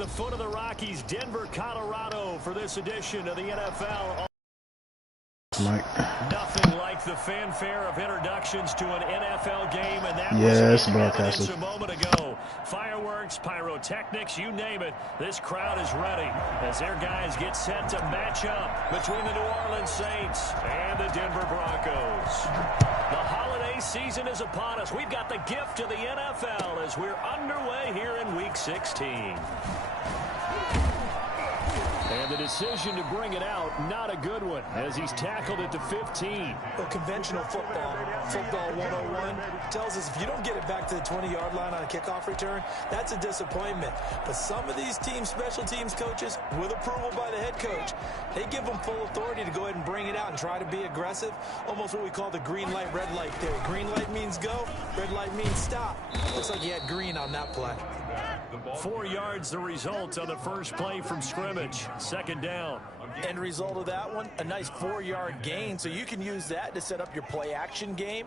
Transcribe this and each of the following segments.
the foot of the Rockies, Denver, Colorado, for this edition of the NFL. Mike. Nothing like the fanfare of introductions to an NFL game, and that was broadcasted a moment ago. Fireworks, pyrotechnics, you name it. This crowd is ready as their guys get set to match up between the New Orleans Saints and the Denver Broncos. The holiday season is upon us. We've got the gift of the NFL as we're underway here in Week 16. And the decision to bring it out, not a good one, as he's tackled it to 15. Well, conventional football 101, tells us if you don't get it back to the 20-yard line on a kickoff return, that's a disappointment. But some of these special teams coaches, with approval by the head coach, they give them full authority to go ahead and bring it out and try to be aggressive. Almost what we call the green light, red light theory. Green light means go, red light means stop. Looks like he had green on that play. 4 yards the result on the first play from scrimmage. Second down. End result of that one, a nice 4-yard gain. So you can use that to set up your play action game,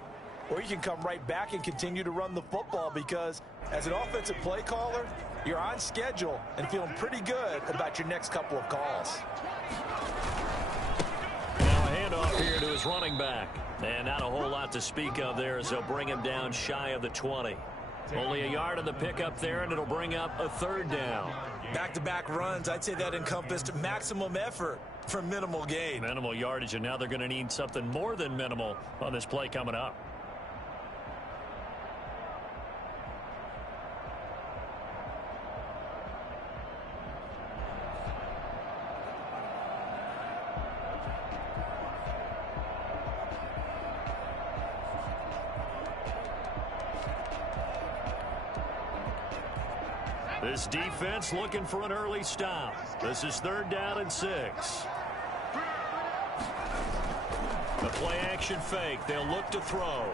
or you can come right back and continue to run the football, because as an offensive play caller, you're on schedule and feeling pretty good about your next couple of calls. Now a handoff here to his running back. And not a whole lot to speak of there as they'll bring him down shy of the 20. Only a yard on the pickup there, and it'll bring up a third down. Back-to-back runs, I'd say that encompassed maximum effort for minimal gain. Minimal yardage, and now they're going to need something more than minimal on this play coming up. This defense looking for an early stop. This is 3rd down and 6. A play action fake. They'll look to throw.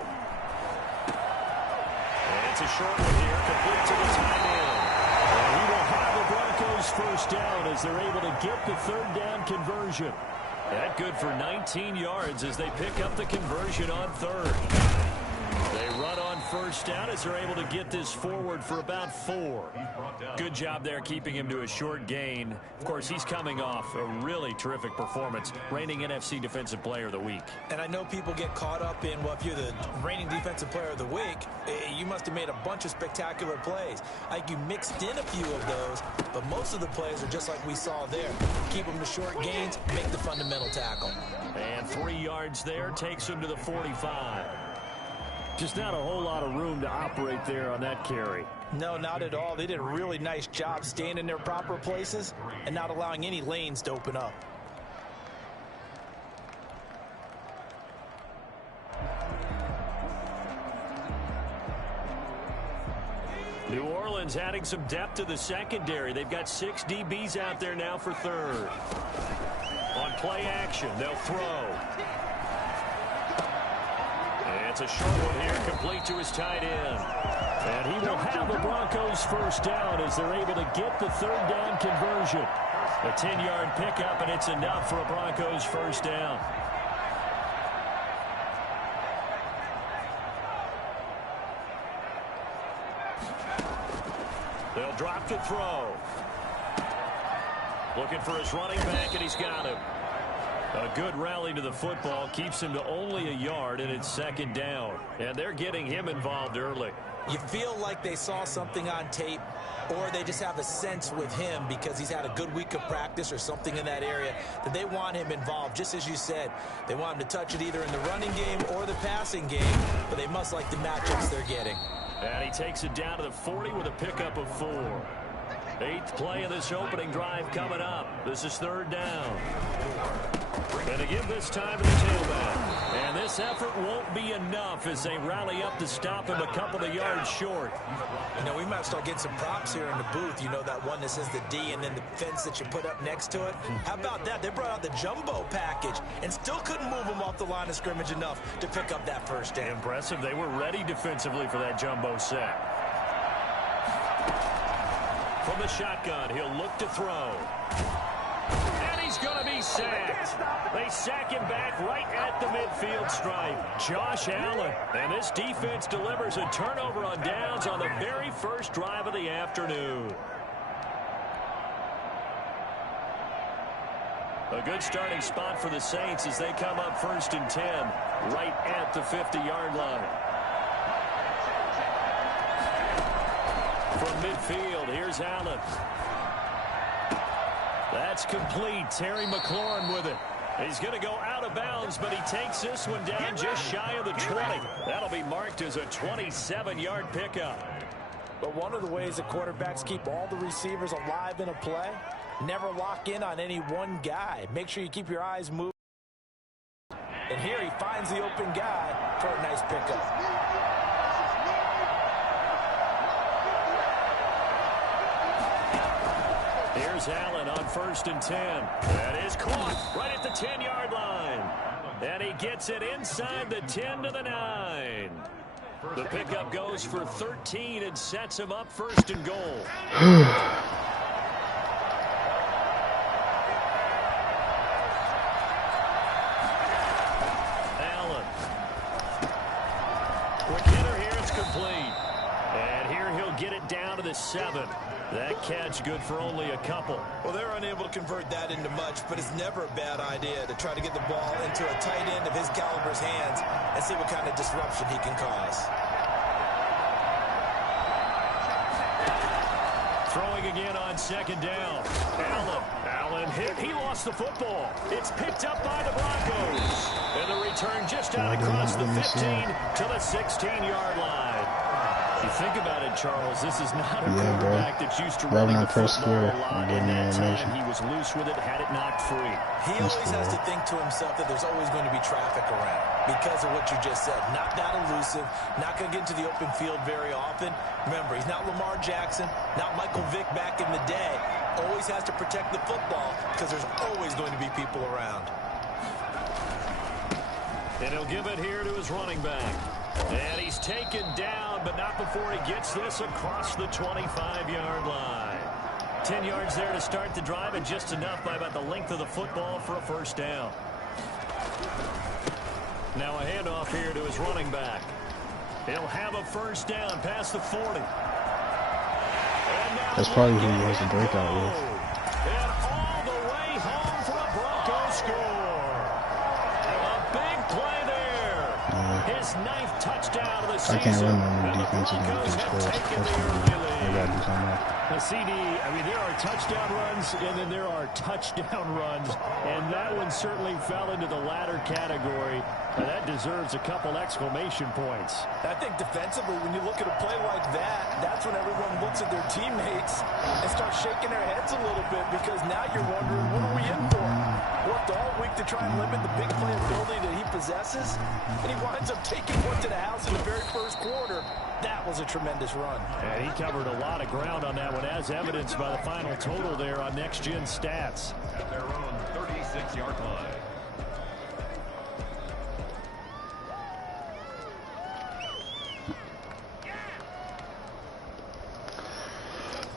And it's a short one here, complete to the tight end. And he will have the Broncos first down as they're able to get the 3rd down conversion. That good for 19 yards as they pick up the conversion on 3rd. They run on first down as they're able to get this forward for about 4. Good job there keeping him to a short gain. Of course, he's coming off a really terrific performance, reigning NFC Defensive Player of the Week. And I know people get caught up in, well, if you're the reigning Defensive Player of the Week, you must have made a bunch of spectacular plays. I think you mixed in a few of those, but most of the plays are just like we saw there. Keep them to short gains, make the fundamental tackle. And 3 yards there takes him to the 45. Just not a whole lot of room to operate there on that carry. No, not at all. They did a really nice job staying in their proper places and not allowing any lanes to open up. New Orleans adding some depth to the secondary. They've got 6 DBs out there now for 3rd. On play action, they'll throw. It's a short one here, complete to his tight end. And he will have the Broncos first down as they're able to get the 3rd down conversion. A 10-yard pickup, and it's enough for a Broncos first down. They'll drop to throw. Looking for his running back, and he's got him. A good rally to the football keeps him to only a yard, and it's 2nd down. And they're getting him involved early. You feel like they saw something on tape, or they just have a sense with him because he's had a good week of practice or something in that area that they want him involved. Just as you said, they want him to touch it either in the running game or the passing game, but they must like the matchups they're getting. And he takes it down to the 40 with a pickup of 4. 8th play of this opening drive coming up. This is 3rd down. And to give this time to the tailback. And this effort won't be enough as they rally up to stop him a couple of yards short. You know, we might start getting some props here in the booth. You know, that one that says the D and then the fence that you put up next to it. How about that? They brought out the jumbo package and still couldn't move him off the line of scrimmage enough to pick up that first down. Impressive. They were ready defensively for that jumbo set. From the shotgun, he'll look to throw. And he's going to be sacked. They sack him back right at the midfield stripe. Josh Allen. And this defense delivers a turnover on downs on the very first drive of the afternoon. A good starting spot for the Saints as they come up 1st and 10 right at the 50-yard line. From midfield, here's Allen. That's complete. Terry McLaurin with it. He's going to go out of bounds, but he takes this one down just shy of the 20. That'll be marked as a 27-yard pickup. But one of the ways that quarterbacks keep all the receivers alive in a play, never lock in on any one guy. Make sure you keep your eyes moving. And here he finds the open guy for a nice pickup. Here's Allen on 1st and 10. That is caught right at the 10-yard line. And he gets it inside the 10 to the 9. The pickup goes for 13 and sets him up 1st and goal. Allen. Quick hitter here, it's complete. And here he'll get it down to the 7. That catch good for only a couple. Well, they're unable to convert that into much, but it's never a bad idea to try to get the ball into a tight end of his caliber's hands and see what kind of disruption he can cause. Throwing again on 2nd down. Allen hit. He lost the football. It's picked up by the Broncos. And the return just out across the 15 to the 16-yard line. You think about it, Charles, this is not a quarterback that's used to running the football a lot. In that time, he was loose with it, had it knocked free. He always has to think to himself that there's always going to be traffic around because of what you just said. Not that elusive, not going to get into the open field very often. Remember, he's not Lamar Jackson, not Michael Vick back in the day. Always has to protect the football because there's always going to be people around. And he'll give it here to his running back. And he's taken down, but not before he gets this across the 25-yard line. 10 yards there to start the drive, and just enough by about the length of the football for a 1st down. Now a handoff here to his running back. He'll have a 1st down past the 40. That's probably who he has to break out with. And all the way home for a Broncos score. A big play there. His 9th touchdown of the season. I can't run on the defense against these players. I gotta do something else. The CD, I mean, there are touchdown runs, and then there are touchdown runs, and that one certainly fell into the latter category. That deserves a couple exclamation points. I think defensively, when you look at a play like that, that's when everyone looks at their teammates and starts shaking their heads a little bit because now you're wondering, what are we in for? Worked all week to try and limit the big play ability that he possesses, and he winds up taking one to the house in the very 1st quarter. That was a tremendous run. And he covered a lot of ground on that one, as evidenced by the final total there on Next Gen Stats. Their own 36-yard line.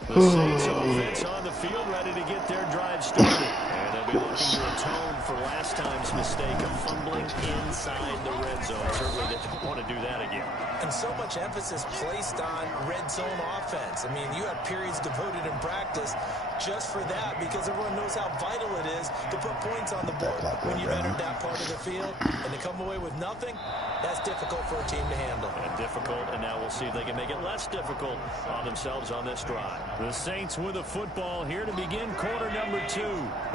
The Saints offense on the field, ready to get their drive started. And they'll be looking to atone for last time's mistake of fumbling inside the red zone. Certainly they don't want to do that again. And so much emphasis placed on red zone offense. I mean, you had periods devoted in practice just for that because everyone knows how vital it is to put points on the board when you've entered that part of the field. And to come away with nothing, that's difficult for a team to handle. And difficult, and now we'll see if they can make it less difficult on themselves on this drive. The Saints with a football here to begin quarter number 2.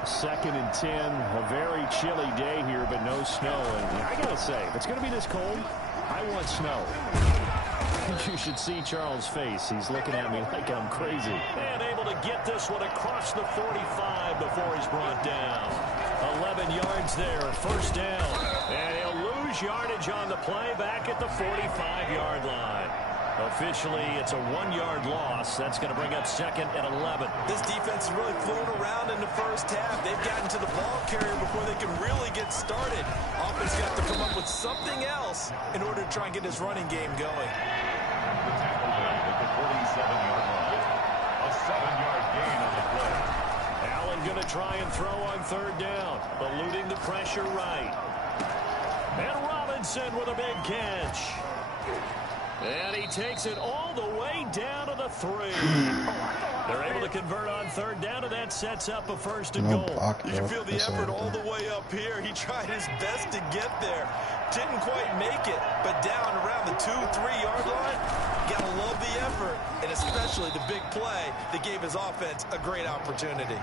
2nd and 10, a very chilly day here, but no snow. And I got to say, if it's going to be this cold, I want snow. You should see Charles' face. He's looking at me like I'm crazy. And able to get this one across the 45 before he's brought down. 11 yards there, 1st down. And he'll lose yardage on the play back at the 45-yard line. Officially, it's a 1-yard loss. That's going to bring up 2nd and 11. This defense is really flown around in the 1st half. They've gotten to the ball carrier before they can really get started. Offense got to come up with something else in order to try and get this running game going. The tackle made at the 47-yard line. A 7-yard gain on the play. Allen going to try and throw on 3rd down, eluding the pressure right. And Robinson with a big catch. And he takes it all the way down to the 3. They're able to convert on third down, and that sets up a first and No goal. block, You bro. can feel the That's effort all all the way up here. He tried his best to get there. Didn't quite make it, but down around the 2-3 yard line, gotta love the effort, and especially the big play that gave his offense a great opportunity.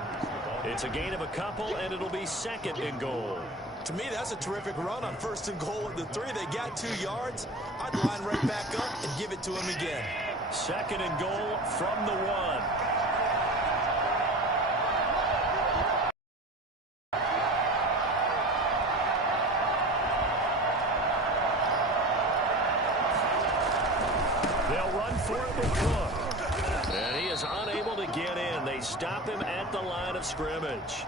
It's a gain of a couple, and it'll be second and goal. To me, that's a terrific run on first and goal at the 3. They got 2 yards. I'd line right back up and give it to him again. Second and goal from the 1. They'll run for it with Cook. And he is unable to get in. They stop him at the line of scrimmage.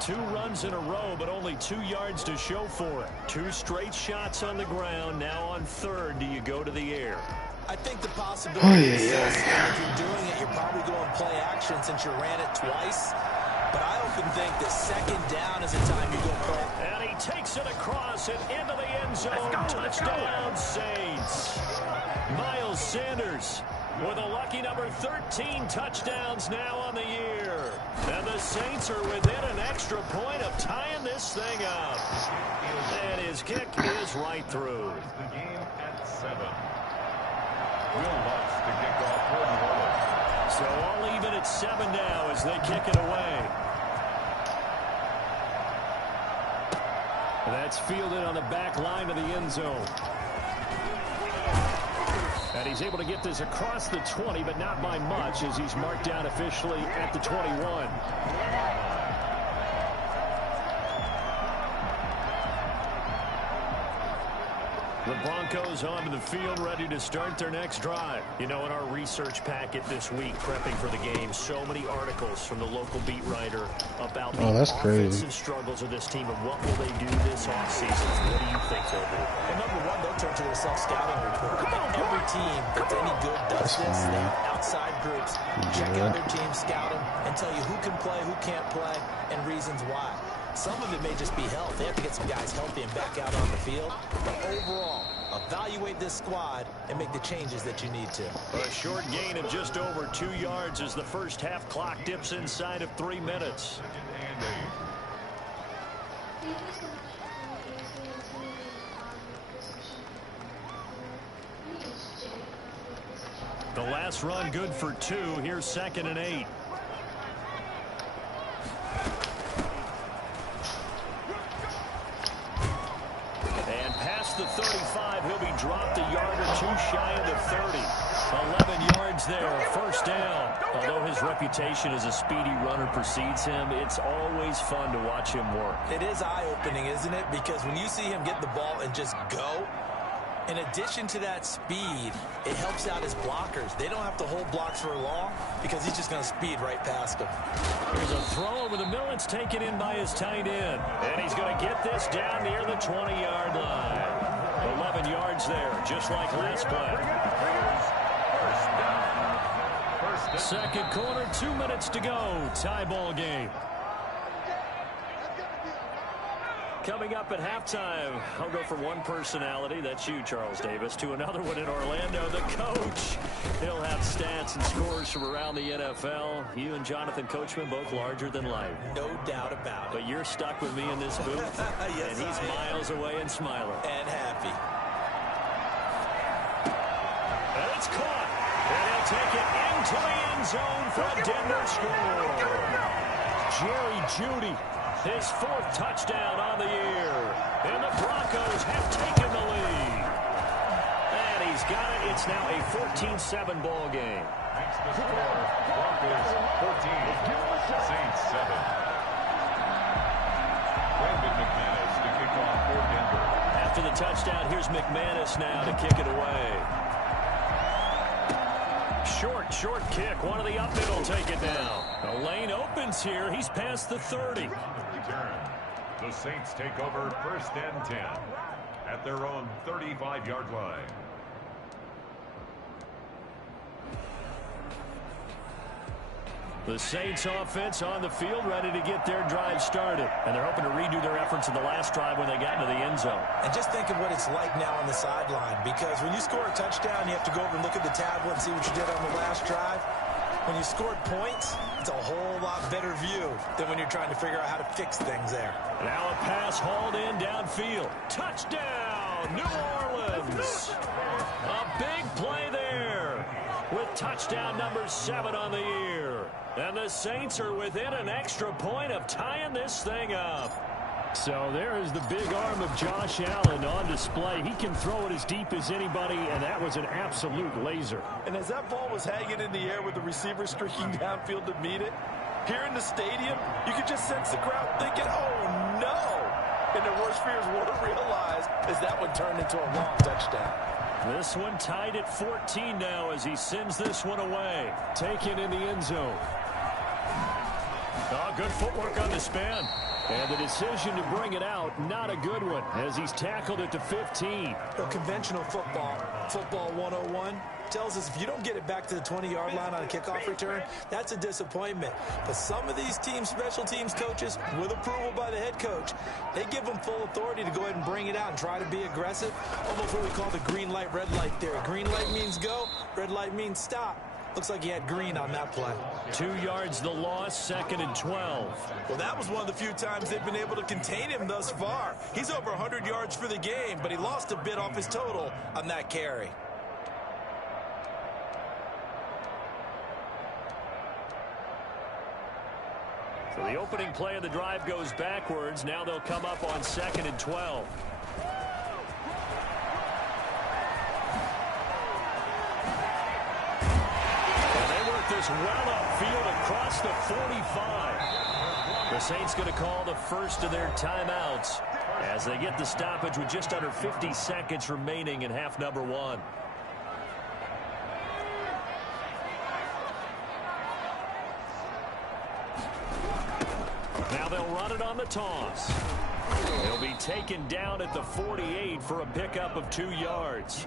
2 runs in a row, but only 2 yards to show for it. 2 straight shots on the ground. Now on third, do you go to the air? I think the possibility is this. If you're doing it, you're probably going play action since you ran it twice. But I often think that second down is the time you go play. And he takes it across and into the end zone. Touchdown, Saints. Miles Sanders with a lucky number 13 touchdowns now on the year. And the Saints are within an extra point of tying this thing up. And his kick is right through. The game at 7. Will Lutz to kick off 4-1. So all even at 7 now as they kick it away. That's fielded on the back line of the end zone. And he's able to get this across the 20, but not by much as he's marked down officially at the 21. The Broncos onto the field, ready to start their next drive. You know, in our research packet this week, prepping for the game, so many articles from the local beat writer about the offensive struggles of this team and what will they do this offseason. What do you think they'll do? Well, number one, they'll turn to their self-scouting report. Every team that's any good does this. They have outside groups check out their team, scout them, and tell you who can play, who can't play, and reasons why. Some of it may just be health. They have to get some guys healthy and back out on the field. But overall, evaluate this squad and make the changes that you need to. A short gain of just over 2 yards as the first half clock dips inside of 3 minutes. The last run good for 2. Here's 2nd and 8. And past the 35, he'll be dropped a yard or 2 shy of the 30. 11 yards there, first down. Although his reputation as a speedy runner precedes him, it's always fun to watch him work. It is eye-opening, isn't it? Because when you see him get the ball and just go, in addition to that speed, it helps out his blockers. They don't have to hold blocks for long because he's just going to speed right past them. Here's a throw over the middle. It's taken in by his tight end. And he's going to get this down near the 20-yard line. 11 yards there, just like last play. Second quarter, 2 minutes to go. Tie ball game. Coming up at halftime, I'll go from one personality, that's you, Charles Davis, to another one in Orlando, the coach. He'll have stats and scores from around the NFL. You and Jonathan Coachman, both larger than life. No doubt about it. But you're stuck with me in this booth, yes, and he's miles away and smiling. And happy. And it's caught. And he'll take it into the end zone for a Denver score. Jerry Jeudy. His 4th touchdown on the year. And the Broncos have taken the lead. And he's got it. It's now a 14-7 ball game. Makes the score. Broncos 14. Saints 7. Brandon McManus to kick off for Denver. After the touchdown, here's McManus now to kick it away. Short kick. One of the up middle take it down. The lane opens here. He's past the 30. Return. The Saints take over 1st and 10 at their own 35-yard line. The Saints offense on the field, ready to get their drive started. And they're hoping to redo their efforts in the last drive when they got into the end zone. And just think of what it's like now on the sideline. Because when you score a touchdown, you have to go over and look at the tablet and see what you did on the last drive. When you scored points, it's a whole lot better view than when you're trying to figure out how to fix things there. Now a pass hauled in downfield. Touchdown, New Orleans. A big play there with touchdown number 7 on the year. And the Saints are within an extra point of tying this thing up. So there is the big arm of Josh Allen on display. He can throw it as deep as anybody, and that was an absolute laser. And as that ball was hanging in the air with the receiver streaking downfield to meet it, here in the stadium, you could just sense the crowd thinking, oh, no. And their worst fears were realized as that one turned into a long touchdown. This one tied at 14 now as he sends this one away. Taken in the end zone. Oh, good footwork on the span. And the decision to bring it out, not a good one, as he's tackled at the 15. Conventional football 101, tells us if you don't get it back to the 20-yard line on a kickoff return, that's a disappointment. But some of these special teams coaches, with approval by the head coach, they give them full authority to go ahead and bring it out and try to be aggressive. Almost what we call the green light, red light theory. Green light means go, red light means stop. Looks like he had green on that play. 2 yards the loss, 2nd and 12. Well, that was one of the few times they've been able to contain him thus far. He's over 100 yards for the game, but he lost a bit off his total on that carry. So the opening play of the drive goes backwards. Now they'll come up on 2nd and 12. This well upfield across the 45. The Saints going to call the first of their timeouts as they get the stoppage with just under 50 seconds remaining in half number 1. Now they'll run it on the toss. He'll be taken down at the 48 for a pickup of 2 yards.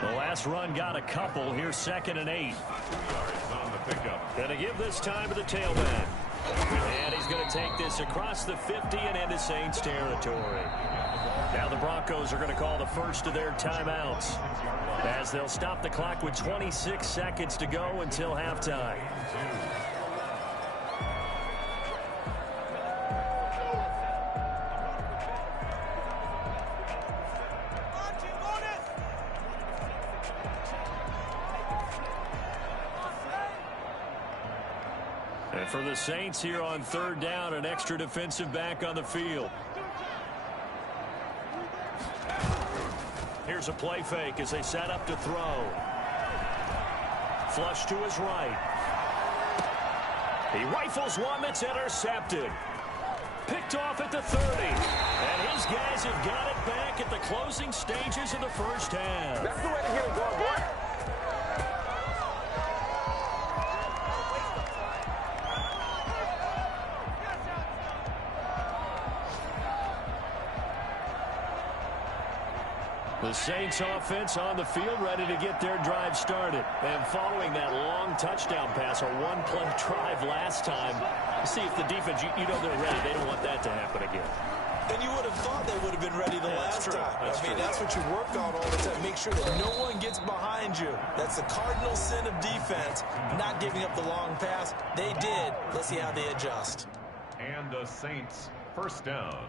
The last run got a couple. Here's 2nd and 8. Going to give this time to the tailback. And he's going to take this across the 50 and into Saints territory. Now the Broncos are going to call the first of their timeouts as they'll stop the clock with 26 seconds to go until halftime. And for the Saints here on 3rd down, an extra defensive back on the field. Here's a play fake as they set up to throw. Flush to his right. He rifles one that's intercepted. Picked off at the 30. And his guys have got it back at the closing stages of the first half. That's the way to get it going, boy. The Saints offense on the field ready to get their drive started. And following that long touchdown pass, a one-play drive last time, see if the defense, you know they're ready. They don't want that to happen again. And you would have thought they would have been ready the last time. That's what you work on all the time. Make sure that no one gets behind you. That's the cardinal sin of defense, not giving up the long pass. They did. Let's see how they adjust. And the Saints first down.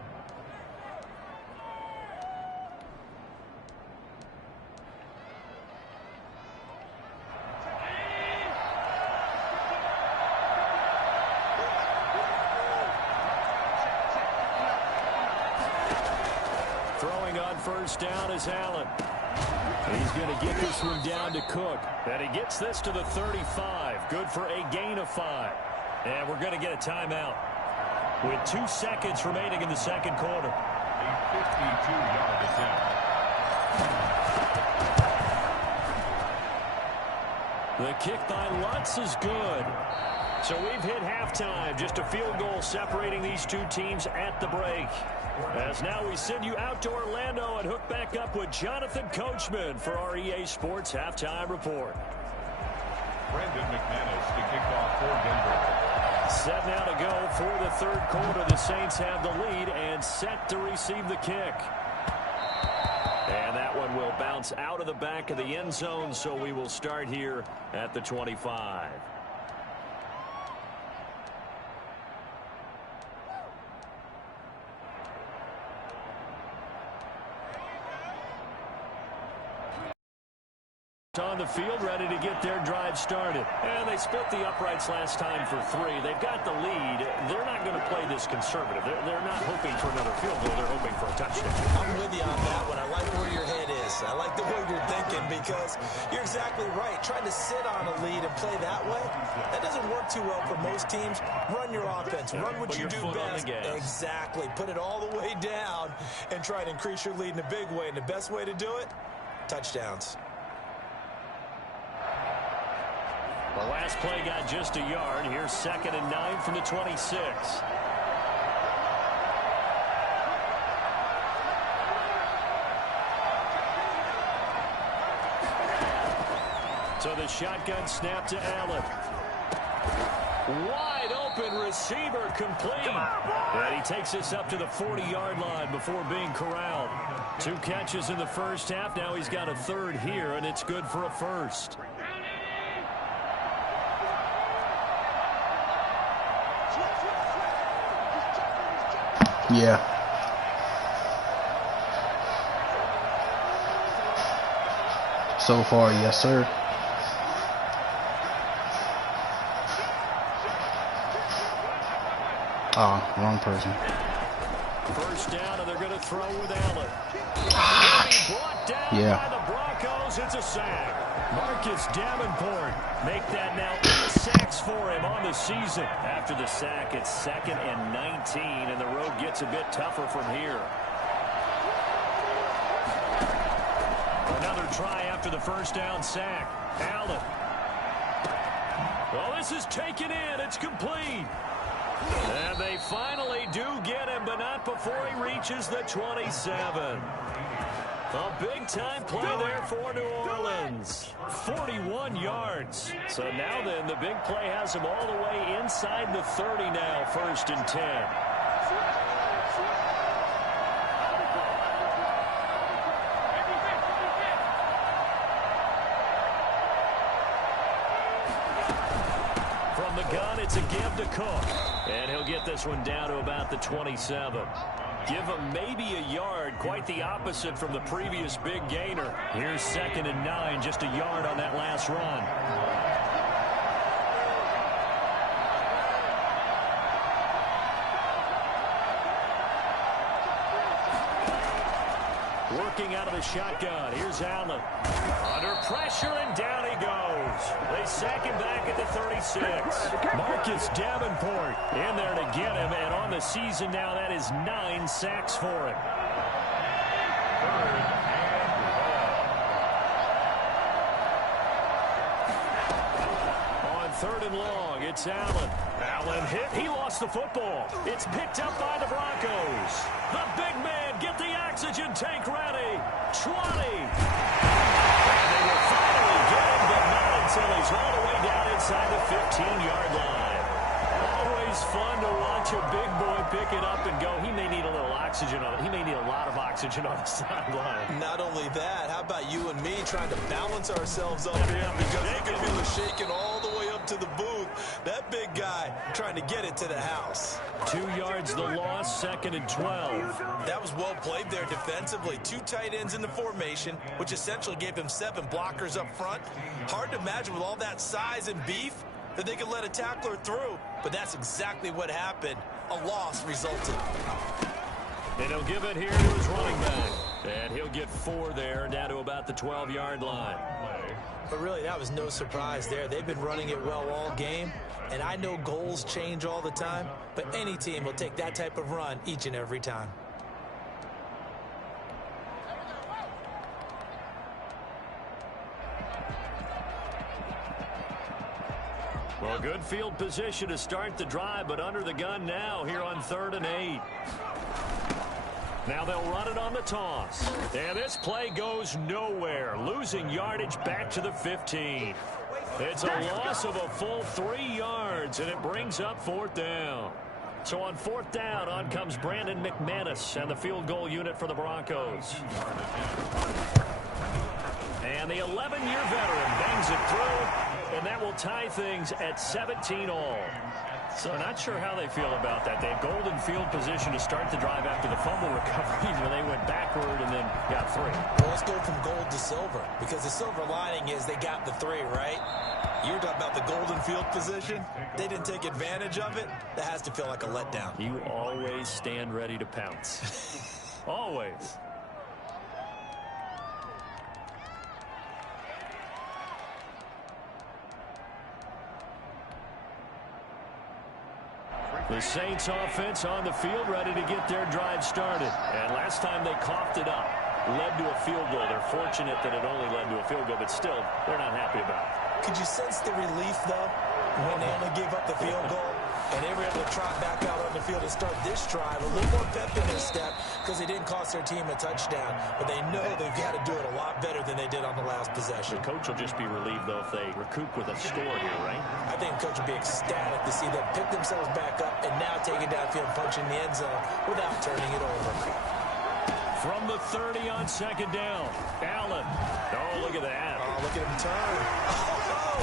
First down is Allen. He's going to get this one down to Cook. And he gets this to the 35. Good for a gain of 5. And we're going to get a timeout with 2 seconds remaining in the second quarter. A 52-yard attempt. The kick by Lutz is good. So we've hit halftime. Just a field goal separating these two teams at the break. As now we send you out to Orlando and hook back up with Jonathan Coachman for our EA Sports Halftime Report. Brandon McManus to kick off for Denver. Set now to go for the third quarter. The Saints have the lead and set to receive the kick. And that one will bounce out of the back of the end zone, so we will start here at the 25. On the field, ready to get their drive started. And they split the uprights last time for 3. They've got the lead. They're not going to play this conservative. They're not hoping for another field goal. They're hoping for a touchdown. I'm with you on that one. I like where your head is. I like the way you're thinking because you're exactly right. Trying to sit on a lead and play that way, that doesn't work too well for most teams. Run your offense. Run what you do best. Exactly. Put it all the way down and try to increase your lead in a big way. And the best way to do it, touchdowns. The last play got just a yard. Here's 2nd and 9 from the 26. So the shotgun snap to Allen. Wide open receiver complete. And he takes us up to the 40-yard line before being corralled. 2 catches in the first half. Now he's got a 3rd here, and it's good for a 1st. Yeah. So far, yes, sir. Ah, wrong person. First down, and they're going to throw with Allen. Brought down by the Broncos. It's a sack. Marcus Davenport make that now 8 sacks for him on the season. After the sack, it's 2nd and 19, and the road gets a bit tougher from here. Another try after the first down sack. Allen. Well, this is taken in. It's complete. And they finally do get him, but not before he reaches the 27. A big-time play there for New Orleans. 41 yards. So now then, the big play has him all the way inside the 30 now, 1st and 10. From the gun, it's a give to Cook. And he'll get this one down to about the 27. Give him maybe a yard, quite the opposite from the previous big gainer. Here's 2nd and 9, just a yard on that last run. Working out of the shotgun. Here's Allen. Under pressure, and down he goes. They sack him back at the 36. Marcus Davenport in there to get him, and on the season now, that is 9 sacks for him. On 3rd and long, it's Allen. Allen hit. He lost the football. It's picked up by the Broncos. The big man, get the oxygen tank ready. 20. And they will finally get him, but not until he's all the way down inside the 15-yard line. Always fun to watch a big boy pick it up and go. He may need a little oxygen on it. He may need a lot of oxygen on the sideline. Not only that, how about you and me trying to balance ourselves up here because you can feel the shaking all the way up to the booth. That big guy trying to get it to the house. 2 yards the loss, 2nd and 12. That was well played there defensively. 2 tight ends in the formation, which essentially gave him 7 blockers up front. Hard to imagine with all that size and beef that they could let a tackler through, but that's exactly what happened. A loss resulted. And he'll give it here to his running back. And he'll get 4 there, down to about the 12-yard line. But really, that was no surprise there. They've been running it well all game, and I know goals change all the time, but any team will take that type of run each and every time. Well, good field position to start the drive, but under the gun now here on 3rd and 8. Now they'll run it on the toss. And this play goes nowhere. Losing yardage back to the 15. It's a loss of a full 3 yards, and it brings up 4th down. So on 4th down, on comes Brandon McManus and the field goal unit for the Broncos. And the 11-year veteran bangs it through, and that will tie things at 17 all. So not sure how they feel about that. They have golden field position to start the drive after the fumble recovery when they went back backward and then got 3. Well, let's go from gold to silver, because the silver lining is they got the 3, right? You're talking about the golden field position. They didn't take advantage of it. That has to feel like a letdown. You always stand ready to pounce. Always. The Saints offense on the field, ready to get their drive started. And last time they coughed it up, led to a field goal. They're fortunate that it only led to a field goal, but still, they're not happy about it. Could you sense the relief, though, when they only gave up the field goal? And they were able to trot back out on the field and start this drive. A little more pep in their step because they didn't cost their team a touchdown. But they know they've got to do it a lot better than they did on the last possession. The coach will just be relieved, though, if they recoup with a score here, right? I think the coach will be ecstatic to see them pick themselves back up and now take it downfield, punching the end zone without turning it over. From the 30 on second down, Allen. Oh, look at that. Oh, look at him turn.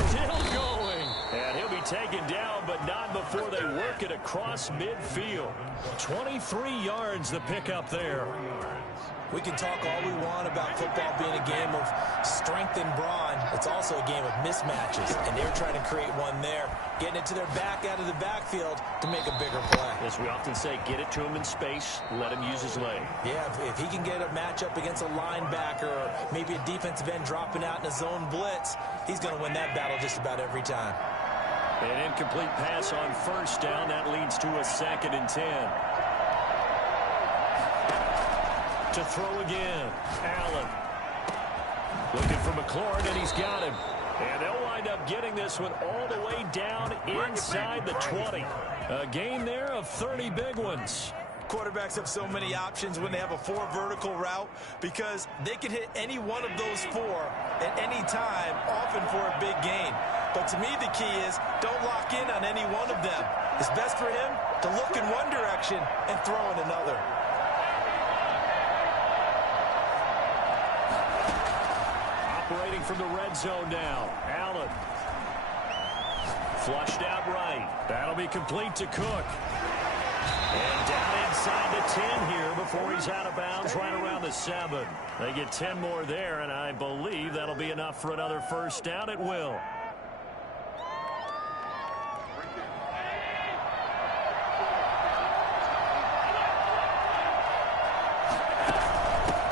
Still going. And he'll be taken down, but not before they work it across midfield. 23 yards the pickup there. We can talk all we want about football being a game of strength and brawn. It's also a game of mismatches, and they're trying to create one there, getting it to their back out of the backfield to make a bigger play. As we often say, get it to him in space, let him use his leg. Yeah, if he can get a matchup against a linebacker or maybe a defensive end dropping out in a zone blitz, he's going to win that battle just about every time. An incomplete pass on first down. That leads to a 2nd and 10. To throw again. Allen. Looking for McLaurin, and he's got him. And they'll wind up getting this one all the way down inside the 20. A gain there of 30 big ones. Quarterbacks have so many options when they have a 4 vertical route because they can hit any one of those 4 at any time, often for a big gain. But to me, the key is don't lock in on any one of them. It's best for him to look in one direction and throw in another. Operating from the red zone now. Allen. Flushed out right. That'll be complete to Cook. And down inside the 10 here before he's out of bounds right around the 7. They get 10 more there, and I believe that'll be enough for another first down. It will.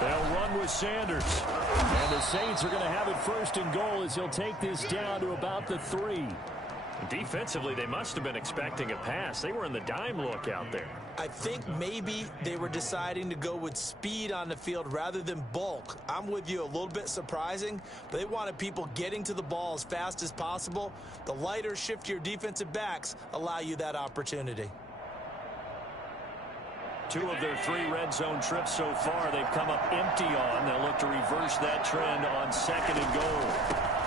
They'll run with Sanders. And the Saints are going to have it 1st and goal as he'll take this down to about the 3. Defensively, they must have been expecting a pass. They were in the dime look out there. I think maybe they were deciding to go with speed on the field rather than bulk. I'm with you, a little bit surprising. But they wanted people getting to the ball as fast as possible. The lighter, shiftier defensive backs allow you that opportunity. 2 of their 3 red zone trips so far they've come up empty on. They'll look to reverse that trend on 2nd and goal.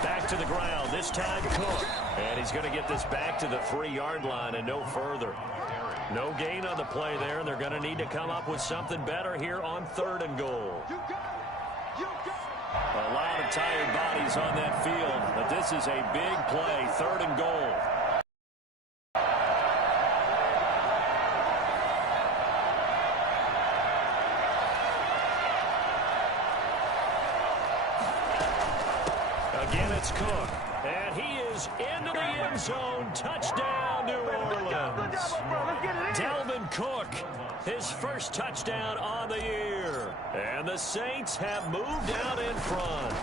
Back to the ground, this time Cook. And he's going to get this back to the 3-yard line and no further. No gain on the play there, and they're going to need to come up with something better here on 3rd and goal. A lot of tired bodies on that field, but this is a big play, 3rd and goal. Again, it's Cook. And he is into the end zone. Touchdown, New Orleans. Dalvin Cook, his first touchdown on the year. And the Saints have moved out in front.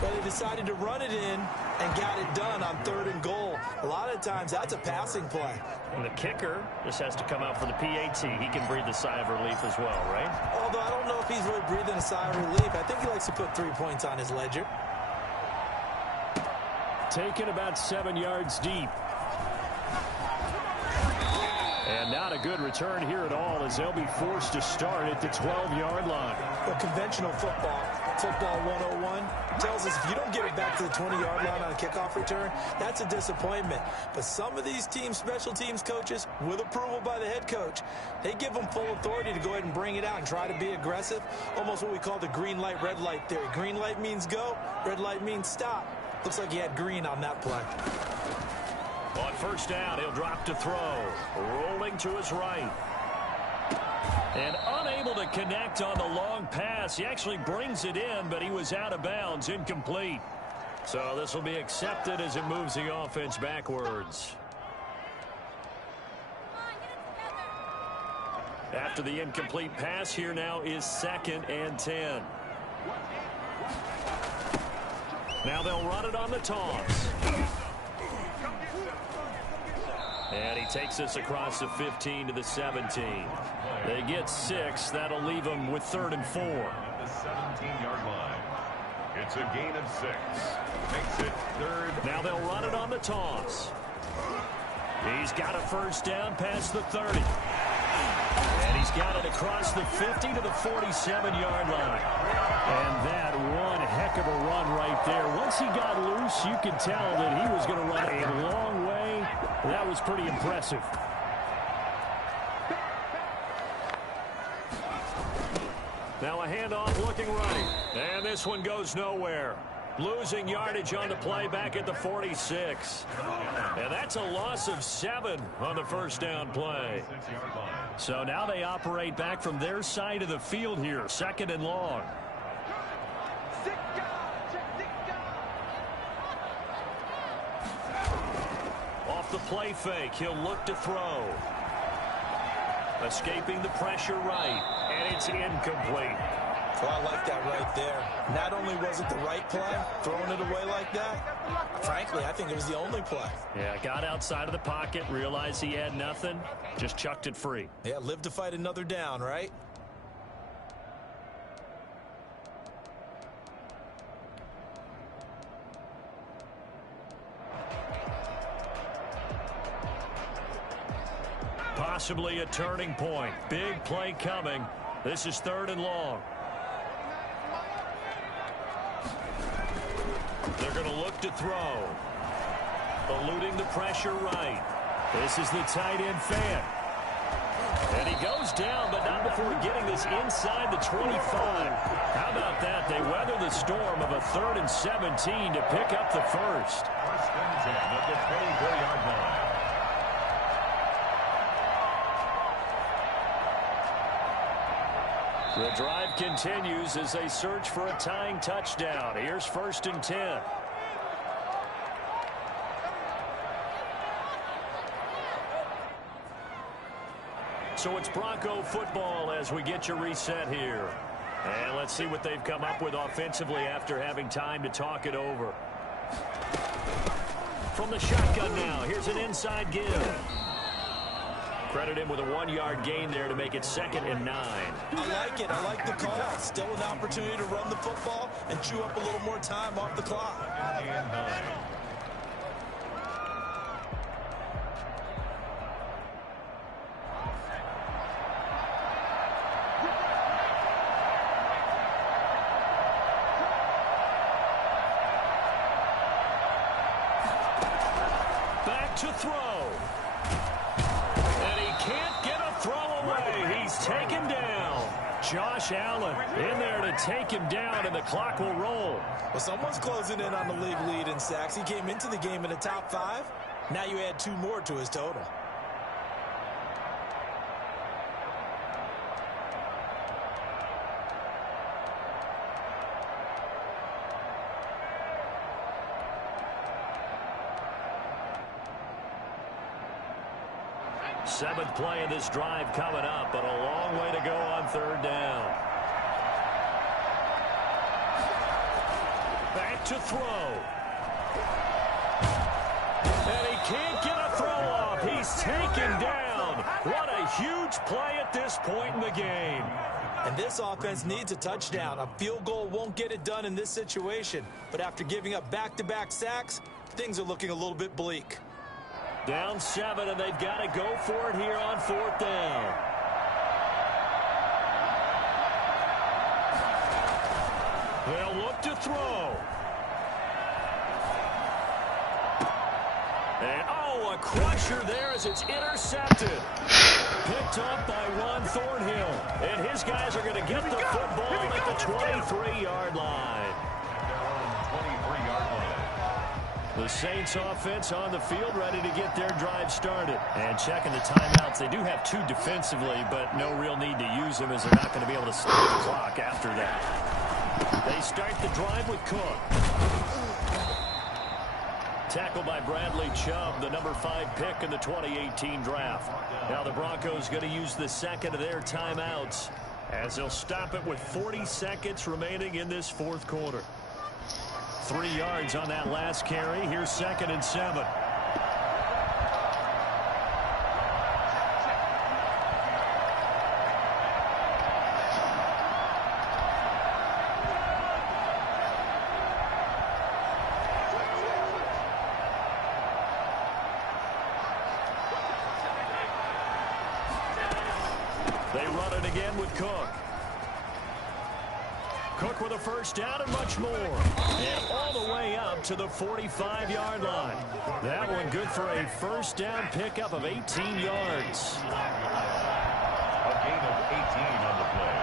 Well, they decided to run it in and got it done on 3rd and goal. A lot of times, that's a passing play. And the kicker just has to come out for the PAT. He can breathe a sigh of relief as well, right? Although I don't know if he's really breathing a sigh of relief. I think he likes to put 3 points on his ledger. Taken about 7 yards deep. And not a good return here at all as they'll be forced to start at the 12-yard line. Well, conventional football 101, tells us if you don't get it back to the 20-yard line on a kickoff return, that's a disappointment. But some of these teams, special teams coaches, with approval by the head coach, they give them full authority to go ahead and bring it out and try to be aggressive. Almost what we call the green light, red light theory. Green light means go, red light means stop. Looks like he had green on that play. On first down, he'll drop to throw. Rolling to his right. And unable to connect on the long pass. He actually brings it in, but he was out of bounds, incomplete. So this will be accepted as it moves the offense backwards. After the incomplete pass, here now is 2nd and 10. Now they'll run it on the toss. And he takes this across the 15 to the 17. They get 6. That'll leave them with 3rd and 4. At the 17-yard line. It's a gain of 6. Makes it 3rd. Now they'll run it on the toss. He's got a first down past the 30. And he's got it across the 50 to the 47-yard line. And that one heck of a run right there. Once he got loose, you could tell that he was going to run a long way. That was pretty impressive. Now a handoff looking right. And this one goes nowhere. Losing yardage on the play back at the 46. And that's a loss of 7 on the first down play. So now they operate back from their side of the field here. 2nd and long. Off the play fake, he'll look to throw. Escaping the pressure right. And it's incomplete. Well, I like that right there. Not only was it the right play, throwing it away like that, frankly, I think it was the only play. Yeah, got outside of the pocket, realized he had nothing, just chucked it free. Yeah, live to fight another down, right? Possibly a turning point. Big play coming. This is 3rd and long. They're going to look to throw. Eluding the pressure right. This is the tight end fan. And he goes down, but not before getting this inside the 25. How about that? They weather the storm of a 3rd and 17 to pick up the first. 1st and 10 at the 24-yard line. The drive continues as they search for a tying touchdown. Here's 1st and 10. So it's Bronco football as we get you reset here. And let's see what they've come up with offensively after having time to talk it over. From the shotgun now, here's an inside give. Credit him with a 1-yard gain there to make it 2nd and 9. I like it. I like the call. Still an opportunity to run the football and chew up a little more time off the clock. 2nd and 9. Back to throw. Taken down. Josh Allen in there to take him down, and the clock will roll. Well, someone's closing in on the league lead in sacks. He came into the game in the top 5. Now you add 2 more to his total. Seventh play of this drive coming up, but a long way to go on 3rd down. Back to throw. And he can't get a throw off. He's taken down. What a huge play at this point in the game. And this offense needs a touchdown. A field goal won't get it done in this situation. But after giving up back-to-back sacks, things are looking a little bit bleak. Down 7, and they've got to go for it here on 4th down. They'll look to throw. And, a crusher there as it's intercepted. Picked up by Ron Thornhill. And his guys are going to get the football at the 23-yard line. The Saints offense on the field ready to get their drive started. And checking the timeouts. They do have 2 defensively, but no real need to use them as they're not going to be able to stop the clock after that. They start the drive with Cook. Tackled by Bradley Chubb, the number 5 pick in the 2018 draft. Now the Broncos going to use the second of their timeouts as they'll stop it with 40 seconds remaining in this fourth quarter. 3 yards on that last carry. Here's 2nd and 7. They run it again with Cook. Cook with a first down and much more. And all the way up to the 45-yard line. That one good for a first down pickup of 18 yards. A gain of 18 on the play.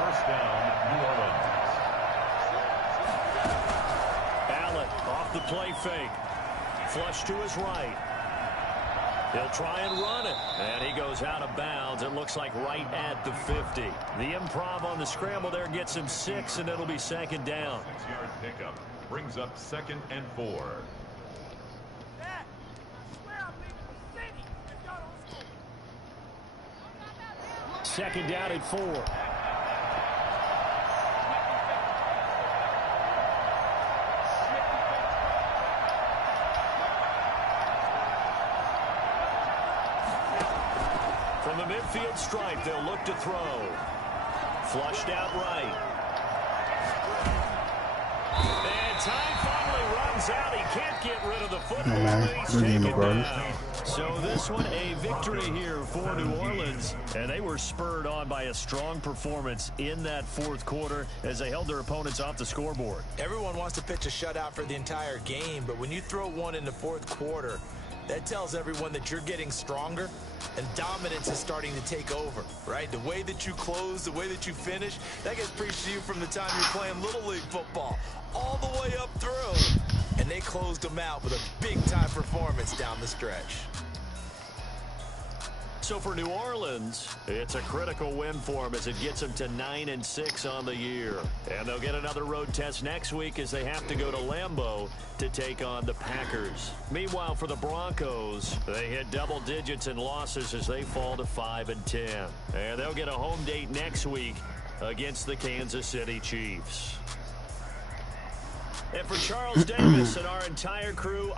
First down, New Orleans. Allen off the play fake. Flush to his right. He'll try and run it. And he goes out of bounds. It looks like right at the 50. The improv on the scramble there gets him 6, and it'll be 2nd down. 6-yard pickup brings up 2nd and 4. Second down and 4. From the midfield stripe, they'll look to throw. Flushed out right. And time finally runs out. He can't get rid of the football. He's taken down. So this one a victory here for New Orleans. And they were spurred on by a strong performance in that fourth quarter as they held their opponents off the scoreboard. Everyone wants to pitch a shutout for the entire game, but when you throw one in the fourth quarter, that tells everyone that you're getting stronger and dominance is starting to take over, right? The way that you close, the way that you finish, that gets preached to you from the time you're playing Little League football all the way up through. And they closed them out with a big-time performance down the stretch. So for New Orleans, it's a critical win for them as it gets them to 9-6 on the year. And they'll get another road test next week as they have to go to Lambeau to take on the Packers. Meanwhile, for the Broncos, they hit double digits in losses as they fall to 5-10. And they'll get a home date next week against the Kansas City Chiefs. And for Charles Davis and our entire crew,